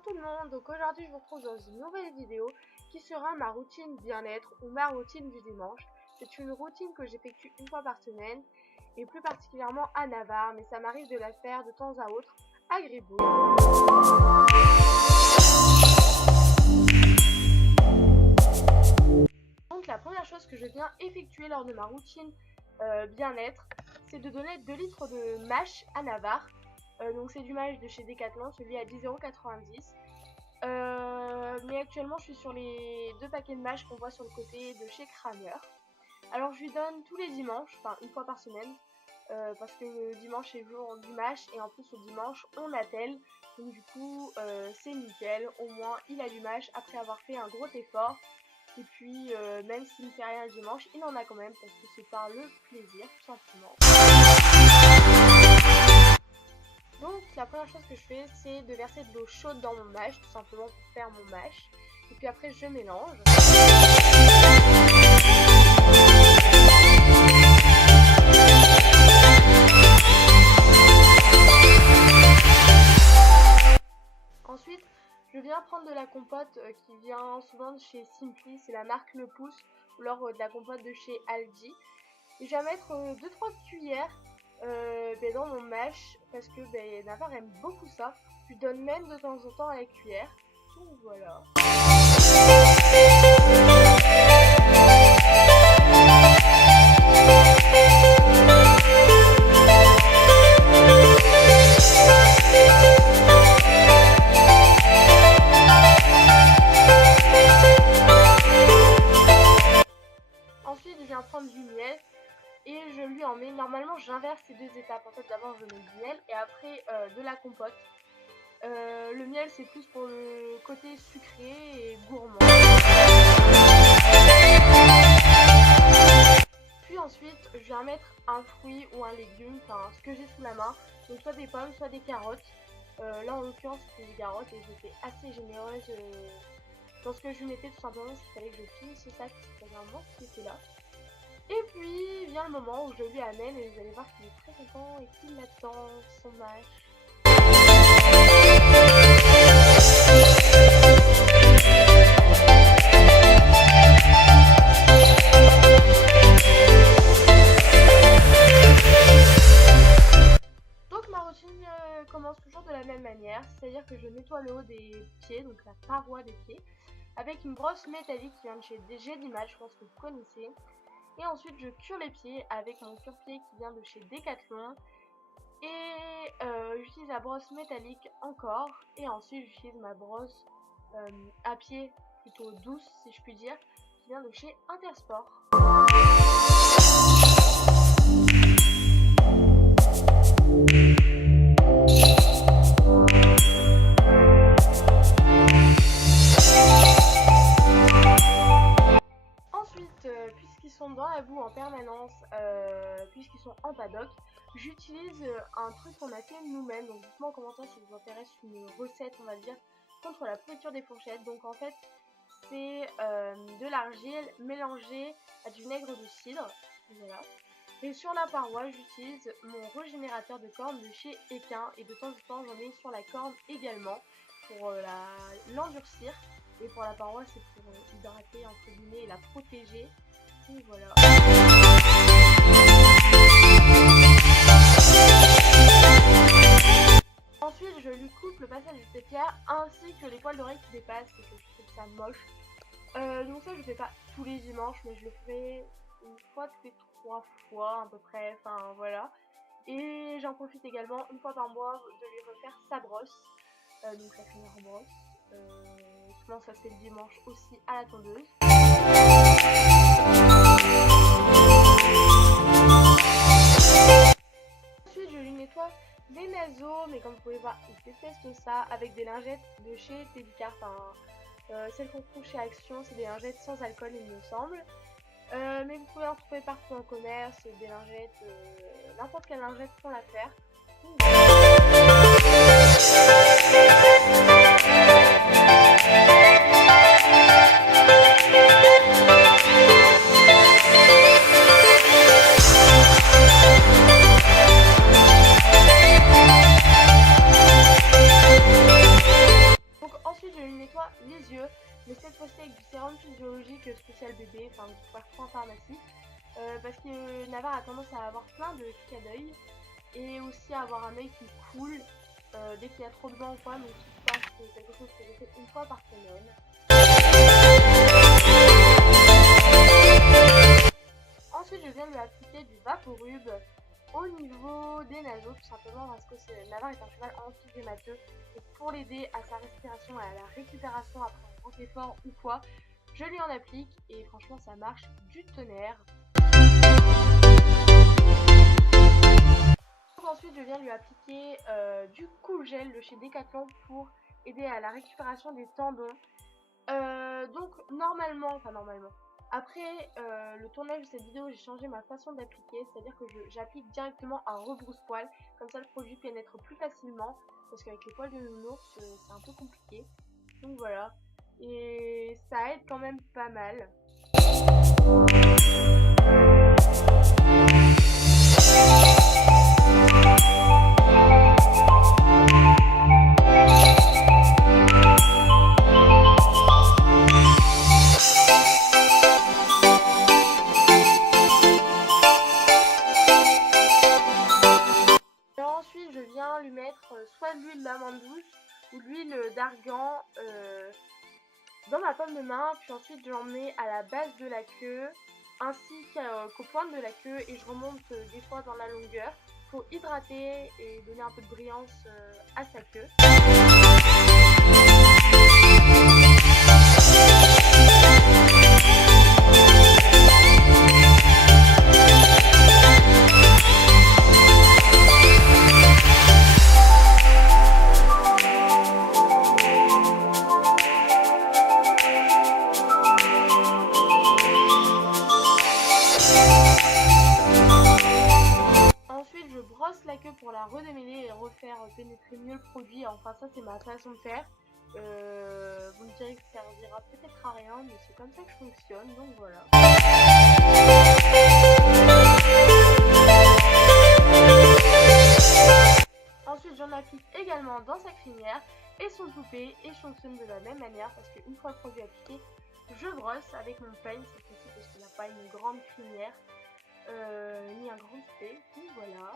Bonjour tout le monde, donc aujourd'hui je vous retrouve dans une nouvelle vidéo qui sera ma routine bien-être ou ma routine du dimanche. C'est une routine que j'effectue une fois par semaine et plus particulièrement à Navarre, mais ça m'arrive de la faire de temps à autre à Gribouille. Donc la première chose que je viens effectuer lors de ma routine bien-être, c'est de donner 2 litres de mâche à Navarre. Donc c'est du mâche de chez Decathlon, celui à 10,90 €. Mais actuellement je suis sur les 2 paquets de mâche qu'on voit sur le côté de chez Kramer. Alors je lui donne tous les dimanches, enfin une fois par semaine, parce que le dimanche c'est le jour du mâche et en plus le dimanche on attelle. Donc du coup c'est nickel, au moins il a du mâche après avoir fait un gros effort. Et puis même s'il ne fait rien le dimanche, il en a quand même parce que c'est par le plaisir tout simplement. Donc la première chose que je fais, c'est de verser de l'eau chaude dans mon mâche, tout simplement pour faire mon mâche. Et puis après je mélange. Ensuite, je viens prendre de la compote qui vient souvent de chez Simply, c'est la marque Le Pouce, ou alors de la compote de chez Aldi. Et je vais mettre 2-3 cuillères dans mon mâche parce que Navarre aime beaucoup ça. Je lui donne même de temps en temps à la cuillère. Donc voilà. Ensuite, je viens prendre du miel. Et je lui en mets, normalement j'inverse ces deux étapes, en fait d'abord je mets du miel et après de la compote. Le miel c'est plus pour le côté sucré et gourmand. Puis ensuite je viens mettre un fruit ou un légume, enfin ce que j'ai sous la main, donc soit des pommes, soit des carottes. Là en l'occurrence c'était des carottes et j'étais assez généreuse dans ce que je lui mettais tout simplement parce qu'il fallait que je finisse ce sac, c'était un moment qui était là. Et puis vient le moment où je lui amène et vous allez voir qu'il est très content et qu'il attend son mâche. Donc ma routine commence toujours de la même manière, c'est-à-dire que je nettoie le haut des pieds, donc la paroi des pieds, avec une brosse métallique qui vient de chez G-Image, je pense que vous connaissez. Et ensuite je cure les pieds avec mon cure-pied qui vient de chez Decathlon. Et j'utilise la brosse métallique encore. Et ensuite j'utilise ma brosse à pied plutôt douce si je puis dire, qui vient de chez Intersport. Puisqu'ils sont dans la boue en permanence, puisqu'ils sont en paddock, j'utilise un truc qu'on a fait nous-mêmes. Donc dites-moi en commentaire si vous intéresse une recette, on va dire, contre la pourriture des fourchettes. Donc en fait c'est de l'argile mélangée à du vinaigre de cidre. Voilà. Et sur la paroi j'utilise mon régénérateur de corne de chez Equin. Et de temps en temps j'en ai sur la corne également pour l'endurcir. Et pour la paroi c'est pour hydrater entre guillemets et la protéger. Et voilà. Ensuite je lui coupe le passage du sépia ainsi que les poils d'oreilles qui dépassent et que je trouve ça moche. Donc ça je le fais pas tous les dimanches mais je le ferai une fois toutes les 3 fois à peu près, enfin voilà. Et j'en profite également une fois par mois de lui refaire sa brosse, donc la première brosse. Souvent ça se fait le dimanche aussi à la tondeuse. Ensuite je lui nettoie les naseaux, mais comme vous pouvez voir il déteste ça, avec des lingettes de chez Teddycar. Celles qu'on trouve chez Action, c'est des lingettes sans alcool il me semble. Mais vous pouvez en trouver partout en commerce, des lingettes, n'importe quelle lingette pour la faire. parce que Navarre a tendance à avoir plein de clics d'œil et aussi à avoir un œil qui coule dès qu'il y a trop de vent ou quoi, donc c'est quelque chose que je fais une fois par semaine. Ensuite je viens lui appliquer du Vaporub au niveau des naseaux, tout simplement parce que Navarre est un cheval amphidémateux et pour l'aider à sa respiration et à la récupération après un grand effort ou quoi, je lui en applique et franchement ça marche du tonnerre. Donc ensuite je viens lui appliquer du Cool Gel de chez Decathlon pour aider à la récupération des tendons. Donc normalement, après le tournage de cette vidéo, j'ai changé ma façon d'appliquer, c'est-à-dire que j'applique directement un rebrousse-poil, comme ça le produit pénètre plus facilement, parce qu'avec les poils de nounours, c'est un peu compliqué. Donc voilà, et ça aide quand même pas mal. Ensuite, je viens lui mettre soit de l'huile d'amande douce ou de l'huile d'argan dans ma paume de main. Puis ensuite, j'en mets à la base de la queue ainsi qu'aux pointes de la queue et je remonte des fois dans la longueur pour hydrater et donner un peu de brillance à sa queue. La queue pour la redémêler et refaire pénétrer mieux le produit. Enfin ça c'est ma façon de faire. Vous me direz que ça servira peut-être à rien, mais c'est comme ça que je fonctionne, donc voilà. Ensuite j'en applique également dans sa crinière et son toupet et je fonctionne de la même manière parce qu'une fois le produit appliqué, je brosse avec mon peigne cette fois-ci parce qu'il n'a pas une grande crinière. Ni un grand toupet, donc voilà.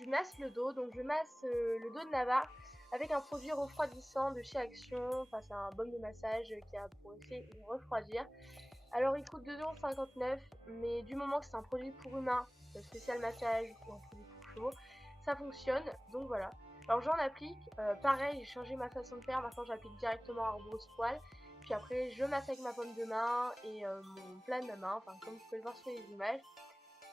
Je masse le dos, donc je masse le dos de Navarre avec un produit refroidissant de chez Action. Enfin c'est un baume de massage qui a pour effet de refroidir. Alors il coûte 2,59 €, mais du moment que c'est un produit pour humain, spécial massage ou un produit pour chevaux, ça fonctionne, donc voilà. Alors j'en applique, pareil j'ai changé ma façon de faire, maintenant j'applique directement un rebrousse-poil. Puis après je masse avec ma paume de main et mon plat de ma main, enfin comme vous pouvez le voir sur les images.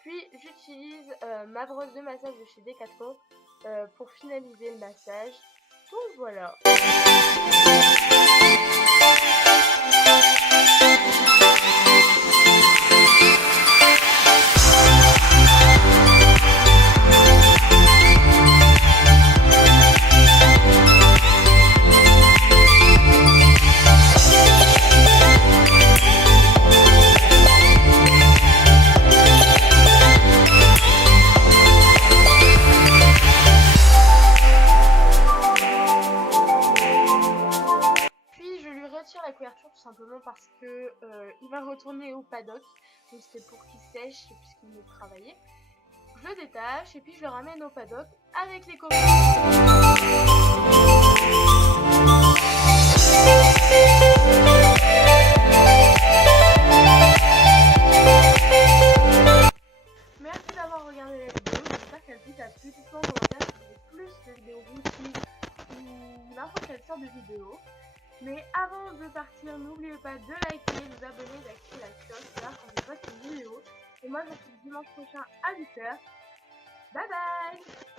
Puis j'utilise ma brosse de massage de chez Decathlon pour finaliser le massage. Donc voilà. La couverture tout simplement parce que il va retourner au paddock, donc c'était pour qu'il sèche puisqu'il est travaillé. je détache et puis je le ramène au paddock avec les copains. Merci d'avoir regardé la vidéo, j'espère qu'elle vous a plu. Dites-moi en commentaire si vous voulez plus de vidéos routines ou n'importe quelle sorte de vidéo. Mais avant de partir, n'oubliez pas de liker, de vous abonner, d'activer la cloche pour voir quand je poste une vidéo. Et moi je vous retrouve dimanche prochain à 8h. Bye bye.